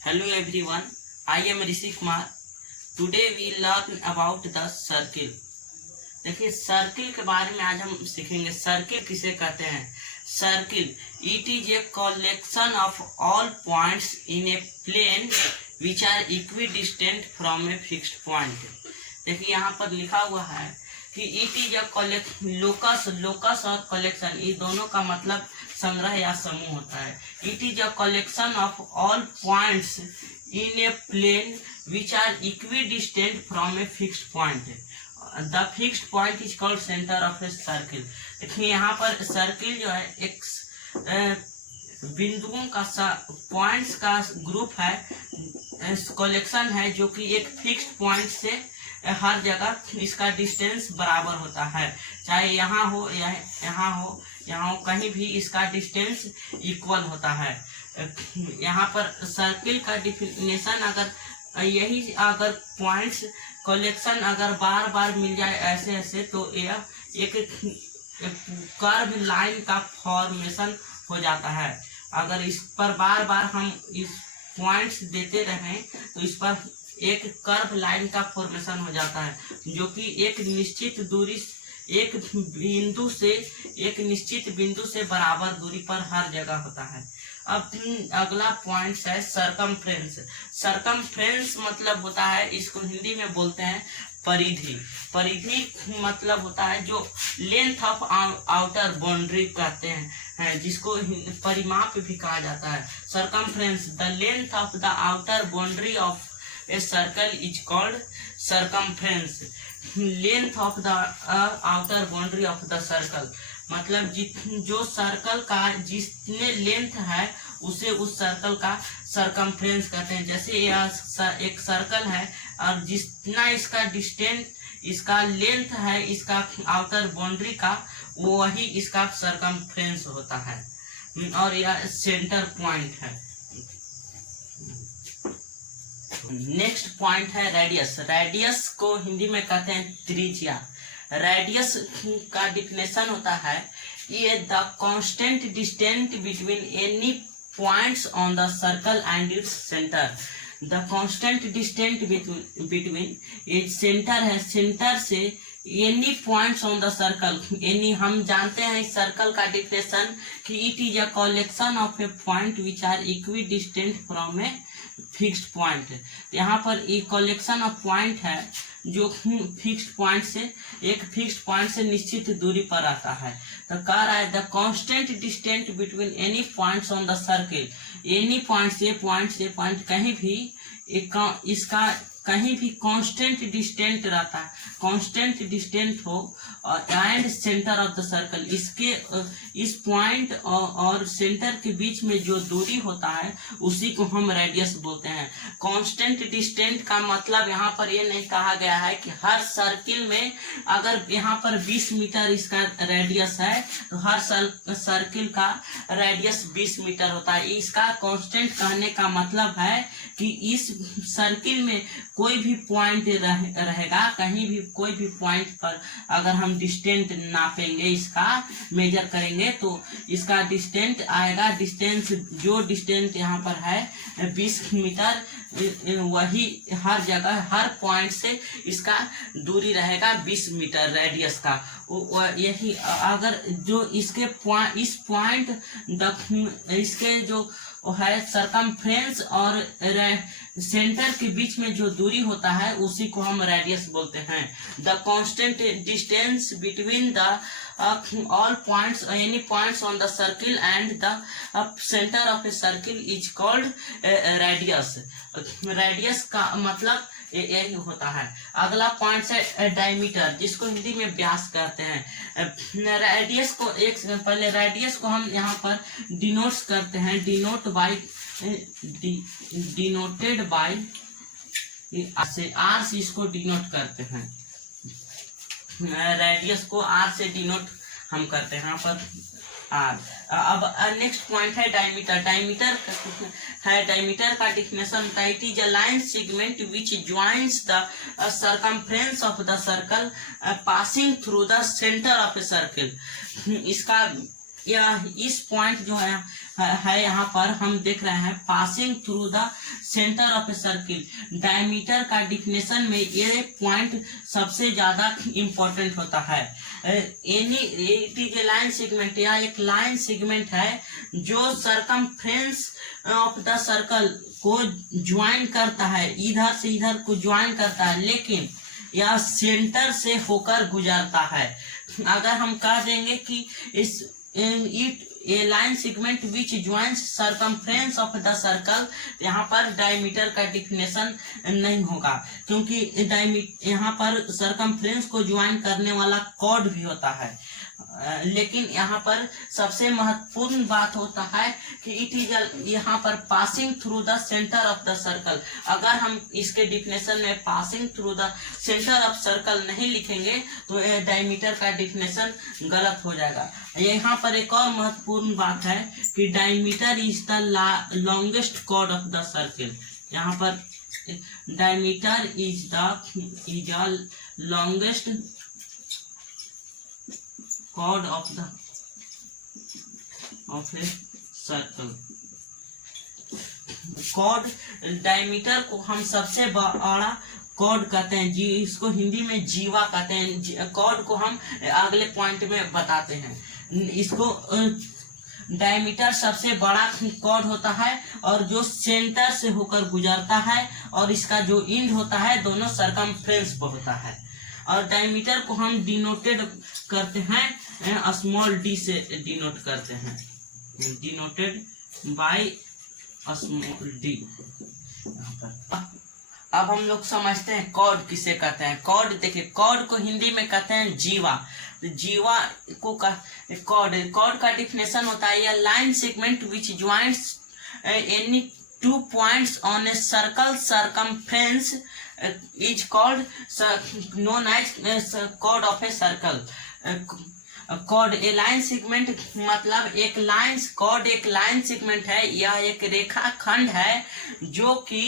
Hello everyone, I am Rishi Kumar. Today we learn about the circle. देखिए circle के बारे में आज हम सीखेंगे। सर्किल किसे कहते हैं? Circle it is a collection of all points in a plane which are equidistant from a fixed point. देखिए यहाँ पर लिखा हुआ है कि इट इज ए लोकस और कलेक्शन, ये दोनों का मतलब संग्रह या समूह होता है। It is a collection of all points in a plane which are equidistant from a fixed point. The fixed point is called centre of a circle. देखिए यहाँ पर सर्किल जो है एक बिंदुओं का पॉइंट्स का ग्रुप है, कलेक्शन है, जो कि एक फिक्स्ड पॉइंट से हर जगह इसका डिस्टेंस बराबर होता है, चाहे यहाँ हो या यहाँ हो, यहाँ कहीं भी इसका डिस्टेंस इक्वल होता है। यहाँ पर सर्किल का डिफिनेशन अगर पॉइंट्स कलेक्शन अगर बार बार मिल जाए ऐसे ऐसे, तो यह एक कर्व लाइन का फॉर्मेशन हो जाता है। अगर इस पर बार बार हम इस पॉइंट्स देते रहें तो इस पर एक कर्व लाइन का फॉर्मेशन हो जाता है, जो कि एक निश्चित दूरी एक निश्चित बिंदु से बराबर दूरी पर हर जगह होता है। अब अगला पॉइंट है सरकमफ्रेंस। सरकमफ्रेंस मतलब होता है, इसको हिंदी में बोलते हैं परिधि। परिधि मतलब होता है जो लेंथ ऑफ आउटर बाउंड्री कहते हैं, जिसको परिमाप भी कहा जाता है। Circumference, the length of the outer boundary of a circle is called circumference. Length of the outer boundary of the circle मतलब जो सर्कल का जितने लेंथ है उसे उस सर्कल का सरकमफ्रेंस कहते हैं। जैसे यह एक सर्कल है और जितना इसका डिस्टेंस, इसका लेंथ है इसका आउटर बाउंड्री का, वही इसका सरकमफ्रेंस होता है, और यह सेंटर पॉइंट है। नेक्स्ट पॉइंट है रेडियस। रेडियस को हिंदी में कहते हैं त्रिज्या। रेडियस का डिफिनेशन होता है ये the constant distance between any points on the circle and its centre. The constant distance between ये सेंटर है, सेंटर से any points on the circle. Any हम जानते हैं इस सर्कल का डिफिनेशन कि it is a collection of a point which are equidistant from a fixed point. यहाँ पर एक कलेक्शन ऑफ पॉइंट है जो फिक्स्ड पॉइंट से एक फिक्स्ड पॉइंट से निश्चित दूरी पर आता है। तो कह रहा है the constant distance between any points on the circle. Any point से पॉइंट कहीं भी इसका कहीं भी कांस्टेंट डिस्टेंस रहता है, कांस्टेंट डिस्टेंस हो and centre of the circle. इसके इस पॉइंट और सेंटर के बीच में जो दूरी होता है उसी को हम रेडियस बोलते हैं। कांस्टेंट डिस्टेंस का मतलब यहाँ पर ये नहीं कहा गया है कि हर सर्किल में अगर यहाँ पर 20 मीटर इसका रेडियस है तो हर सर्किल का रेडियस 20 मीटर होता है। इसका कांस्टेंट कहने का मतलब है कि इस सर्किल में कोई भी पॉइंट रहेगा, कहीं भी कोई भी पॉइंट पर अगर हम डिस्टेंस नापेंगे, इसका मेजर करेंगे, तो इसका डिस्टेंस आएगा, जो डिस्टेंस यहाँ पर है 20 मीटर, वही हर जगह हर पॉइंट से इसका दूरी रहेगा 20 मीटर रेडियस का। यही अगर जो इसके इस पॉइंट इसके जो है सरकमफ्रेंस और सेंटर के बीच में जो दूरी होता है उसी को हम रेडियस बोलते हैं। The constant distance between the all points any points on the circle and the center of a circle is called radius। Radius का मतलब यही होता है। अगला पॉइंट है डायमीटर, जिसको हिंदी में व्यास कहते हैं। रेडियस को पहले रेडियस को हम यहाँ पर डिनोट करते हैं, डिनोटेड बाय आर से इसको डिनोट करते हैं। रेडियस को आर से डिनोट हम करते हैं यहाँ पर आर। अब नेक्स्ट पॉइंट है डायमीटर। डायमीटर का डिफिनेशन होता है it is a line segment which joins the circumference of the circle passing through the centre of a circle. इसका इस पॉइंट जो है यहाँ पर हम देख रहे हैं passing through the centre of a circle. Diameter का डिफिनेशन में ये पॉइंट सबसे ज्यादा इंपॉर्टेंट होता है। It is A line segment, या एक लाइन सेगमेंट है जो सरकमफ्रेंस ऑफ द सर्कल को ज्वाइन करता है, इधर से इधर को ज्वाइन करता है, लेकिन यह सेंटर से होकर गुजरता है। अगर हम कह देंगे कि इस a line segment which joins circumference of the circle, यहाँ पर डायमीटर का डिफिनेशन नहीं होगा, क्योंकि यहाँ पर सरकमफ्रेंस को ज्वाइन करने वाला कॉर्ड भी होता है। लेकिन यहाँ पर सबसे महत्वपूर्ण बात होता है कि इट इज यहाँ पर passing through the centre of the circle. अगर हम इसके डिफिनेशन में passing through the centre of circle नहीं लिखेंगे तो डायमीटर का डिफिनेशन गलत हो जाएगा। यहाँ पर एक और महत्वपूर्ण बात है कि diameter is the longest chord of the circle. यहाँ पर diameter is the longest chord of a circle। Chord diameter को हम सबसे बड़ा कॉर्ड कहते हैं जी, इसको हिंदी में जीवा कहते हैं। कॉर्ड को हम अगले पॉइंट में बताते हैं। इसको डायमीटर सबसे बड़ा कॉर्ड होता है और जो सेंटर से होकर गुजरता है, और इसका जो इंड होता है दोनों सरकमफ्रेंस पर होता है। और डायमीटर को हम डिनोटेड करते हैं स्मॉल डी से डिनोट करते हैं, डिनोटेड बाय स्मॉल डी। अब हम लोग समझते हैं कॉर्ड किसे कहते हैं। कॉर्ड देखिए, कॉर्ड को हिंदी में कहते हैं जीवा। जीवा को कॉर्ड का डिफिनेशन होता है या line segment which joints any two points on a circle circumference is called known as chord of a circle। Chord A line segment मतलब एक लाइन, कॉर्ड एक लाइन सेगमेंट है, यह एक रेखा खंड है जो कि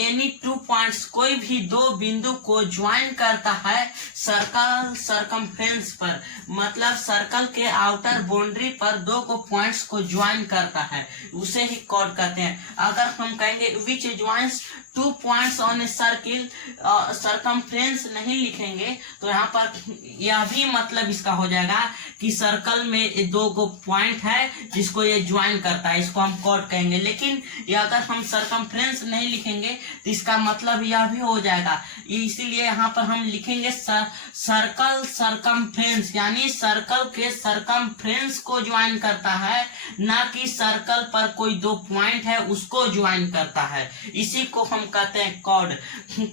एनी टू पॉइंट्स कोई भी दो बिंदु को ज्वाइन करता है सर्कल सरकमफ्रेंस पर, मतलब सर्कल के आउटर बाउंड्री पर दो को पॉइंट्स को ज्वाइन करता है, उसे ही कॉर्ड कहते हैं। अगर हम कहेंगे which joins two points on a circle, circumference नहीं लिखेंगे तो यहाँ पर यह भी मतलब इसका हो जाएगा कि सर्कल में दो गो पॉइंट है जिसको ये ज्वाइन करता है, इसको हम कॉर्ड कहेंगे। लेकिन ये अगर हम सरकमफ्रेंस नहीं लिखेंगे तो इसका मतलब यह भी हो जाएगा, इसीलिए यहाँ पर हम लिखेंगे सर्कल सरकमफ्रेंस, यानी सर्कल के सरकमफ्रेंस को ज्वाइन करता है, ना कि सर्कल पर कोई दो पॉइंट है उसको ज्वाइन करता है। इसी को हम कहते हैं कॉर्ड।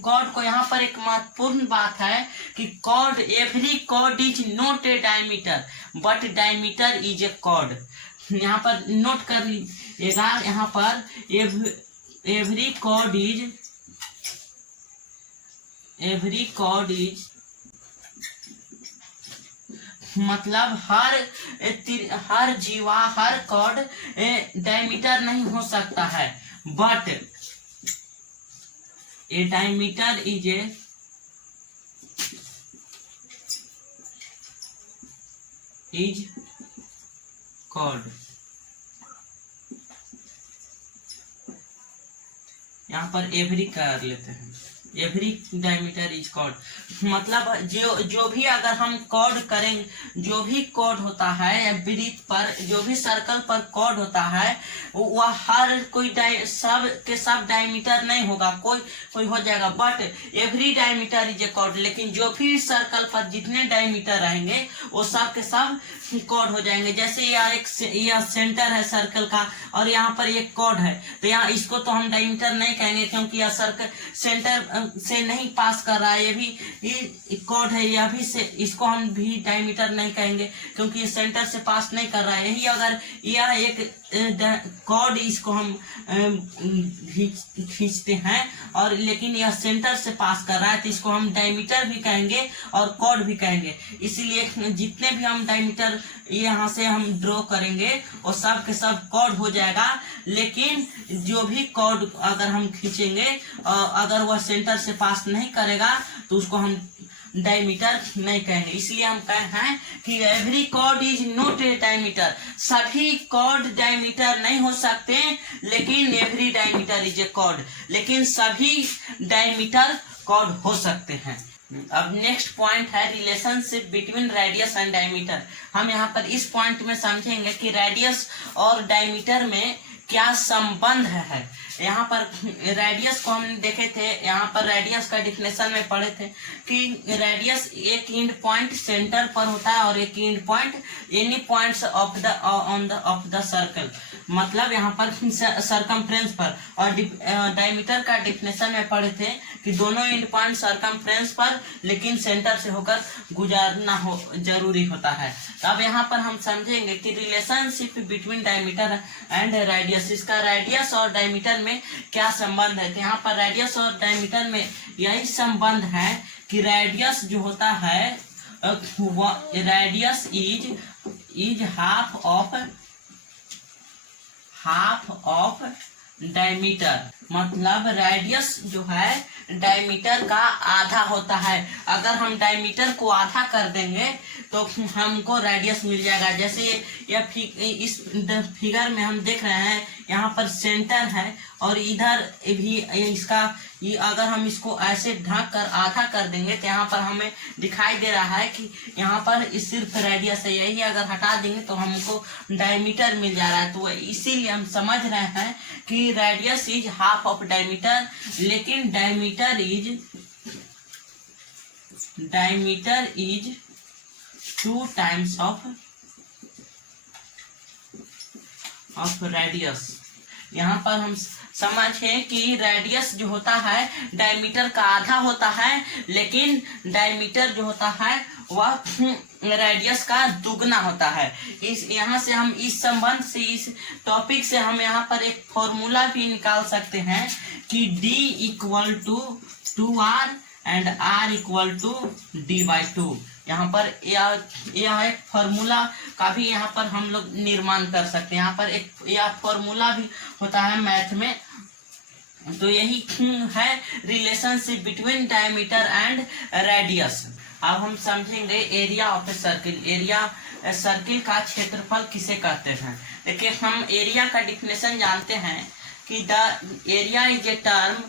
कॉर्ड को यहाँ पर एक महत्वपूर्ण बात है कि chord, every chord is not a diameter but diameter is a chord. यहाँ पर नोट कर लीजिएगा, यहाँ पर एवरी कॉर्ड इज मतलब हर जीवा, हर कॉर्ड डायमीटर नहीं हो सकता है, but a diameter is chord. यहाँ पर एवरी कर लेते हैं, एवरी डायमीटर इज कॉर्ड मतलब जो भी अगर हम कॉर्ड करेंगे, जो भी कॉर्ड होता है ब्रीथ पर, जो भी सर्कल पर कॉर्ड होता है वह हर कोई सब के सब डायमीटर नहीं होगा, कोई हो जाएगा, but every diameter is a chord. लेकिन जो भी सर्कल पर जितने डायमीटर रहेंगे वो सब के सब कॉर्ड हो जाएंगे। जैसे यह सेंटर है सर्कल का और यहाँ पर एक कॉर्ड है, तो यहाँ इसको तो हम डायमीटर नहीं कहेंगे क्योंकि यह सर्कल सेंटर से नहीं पास कर रहा है, ये भी कॉर्ड है, यह भी से इसको हम भी डायमीटर नहीं कहेंगे क्योंकि ये सेंटर से पास नहीं कर रहा है। यही अगर यह एक कॉर्ड, इसको हम खींचते हैं और लेकिन यह सेंटर से पास कर रहा है तो इसको हम डायमीटर भी कहेंगे और कॉर्ड भी कहेंगे। इसीलिए जितने भी हम डायमीटर यहाँ से हम ड्रॉ करेंगे वो सब के सब कॉर्ड हो जाएगा। लेकिन जो भी कॉर्ड अगर हम खींचेंगे अगर वह सेंटर से पास नहीं करेगा तो उसको हम डायमीटर नहीं कहेंगे, इसलिए हम कहे हैं कि every chord is not a diameter. सभी कॉर्ड डायमीटर नहीं हो सकते, लेकिन every diameter is a chord, लेकिन सभी डायमीटर कॉर्ड हो सकते हैं। अब नेक्स्ट पॉइंट है relationship between radius and diameter. हम यहाँ पर इस पॉइंट में समझेंगे कि रेडियस और डायमीटर में क्या संबंध है। यहाँ पर रेडियस को हम देखे थे, यहाँ पर रेडियस का डिफिनेशन में पढ़े थे कि रेडियस एक एंड पॉइंट सेंटर पर होता है और एक and point any points of the circle, मतलब यहाँ पर सरकमफ्रेंस पर। और डायमीटर का डिफिनेशन में पढ़े थे कि दोनों एंड पॉइंट सरकमफ्रेंस पर लेकिन सेंटर से होकर गुजारना जरूरी होता है। तो अब यहाँ पर हम समझेंगे कि relationship between diameter and radius, इसका रेडियस और डायमीटर में क्या संबंध है। तो यहाँ पर रेडियस और डायमीटर में यही संबंध है कि रेडियस जो होता है, radius is half of diameter, मतलब रेडियस जो है डायमीटर का आधा होता है। अगर हम डायमीटर को आधा कर देंगे तो हमको रेडियस मिल जाएगा। जैसे इस फिगर में हम देख रहे हैं, यहाँ पर सेंटर है और इधर भी इसका अगर हम इसको ऐसे ढक कर आधा कर देंगे तो यहाँ पर हमें दिखाई दे रहा है कि यहाँ पर सिर्फ रेडियस है, यही अगर हटा देंगे तो हमको डायमीटर मिल जा रहा है। तो इसीलिए हम समझ रहे हैं कि radius is half of diameter, लेकिन diameter is 2 times of radius. यहाँ पर हम समझे कि रेडियस जो होता है डायमीटर का आधा होता है, लेकिन डायमीटर जो होता है वह रेडियस का दुगना होता है। इस यहाँ से हम इस संबंध से, इस टॉपिक से हम यहाँ पर एक फॉर्मूला भी निकाल सकते हैं कि D equal to 2R and R equal to D/2। यहाँ पर यह एक फॉर्मूला का भी यहाँ पर हम लोग निर्माण कर सकते हैं। यहाँ पर एक यह फॉर्मूला भी होता है मैथ में। तो यही है relationship between diameter and radius. अब हम समझेंगे area of a circle. Area circle का क्षेत्रफल किसे कहते हैं। देखिए, हम एरिया का डिफिनेशन जानते हैं कि the area is a term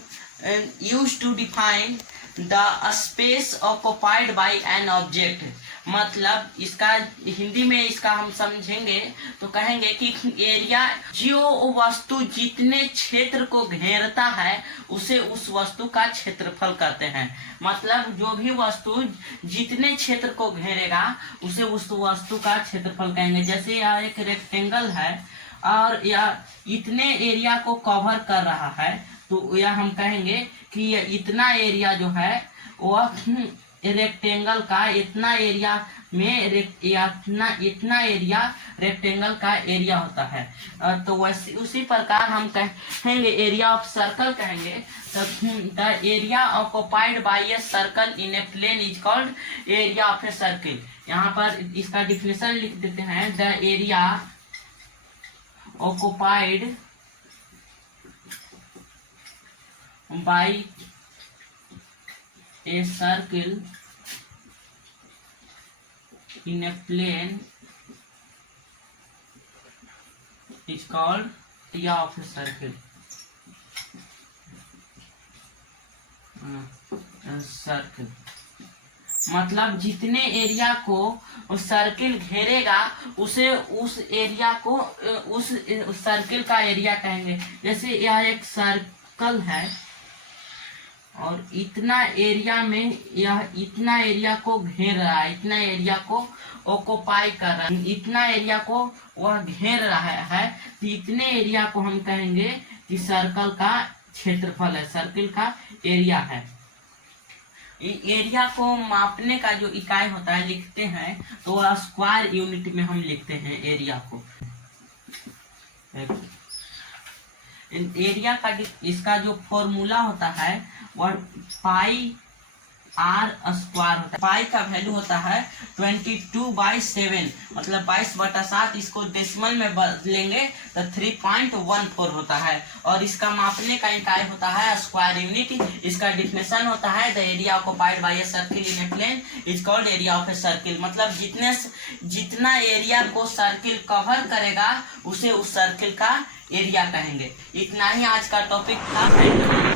used to define the space occupied by an object. मतलब इसका हिंदी में इसका हम समझेंगे तो कहेंगे कि एरिया जो वस्तु जितने क्षेत्र को घेरता है उसे उस वस्तु का क्षेत्रफल कहते हैं। मतलब जो भी वस्तु जितने क्षेत्र को घेरेगा उसे उस वस्तु का क्षेत्रफल कहेंगे। जैसे यह एक रेक्टेंगल है और यह इतने एरिया को कवर कर रहा है, तो यह हम कहेंगे कि यह इतना एरिया जो है वह रेक्टेंगल का इतना एरिया में इतना एरिया रेक्टेंगल का एरिया होता है। तो वैसे उसी प्रकार हम कहेंगे एरिया ऑफ सर्कल कहेंगे तो the area occupied by a circle in a plane is called area of a circle. यहाँ पर इसका डिफिनेशन लिख देते हैं, the area occupied by a circle in a plane is called area of a circle. Circle मतलब जितने area को circle घेरेगा उसे उस एरिया को उस सर्किल का एरिया कहेंगे। जैसे यह एक सर्कल है और इतना एरिया में यह इतना एरिया को घेर रहा है, इतना एरिया को ऑक्युपाई कर रहा है, इतना एरिया को वह घेर रहा है, तो इतने एरिया को हम कहेंगे कि सर्कल का क्षेत्रफल है, सर्किल का एरिया है। एरिया को मापने का जो इकाई होता है लिखते हैं तो वह स्क्वायर यूनिट में हम लिखते हैं एरिया को। एरिया का इसका जो फॉर्मूला होता है वह पाई आर स्क्वायर होता है। पाई का वैल्यू होता है 22/7, मतलब 22/7। इसको डेसिमल में बदलेंगे तो 3.14 होता है। और इसका मापने का इकाई होता है स्क्वायर यूनिट। इसका डिफिनेशन होता है the area occupied by a circle in a plane is called area of a circle. मतलब जितना एरिया को सर्किल कवर करेगा उसे उस सर्किल का एरिया कहेंगे। इतना ही आज का टॉपिक था।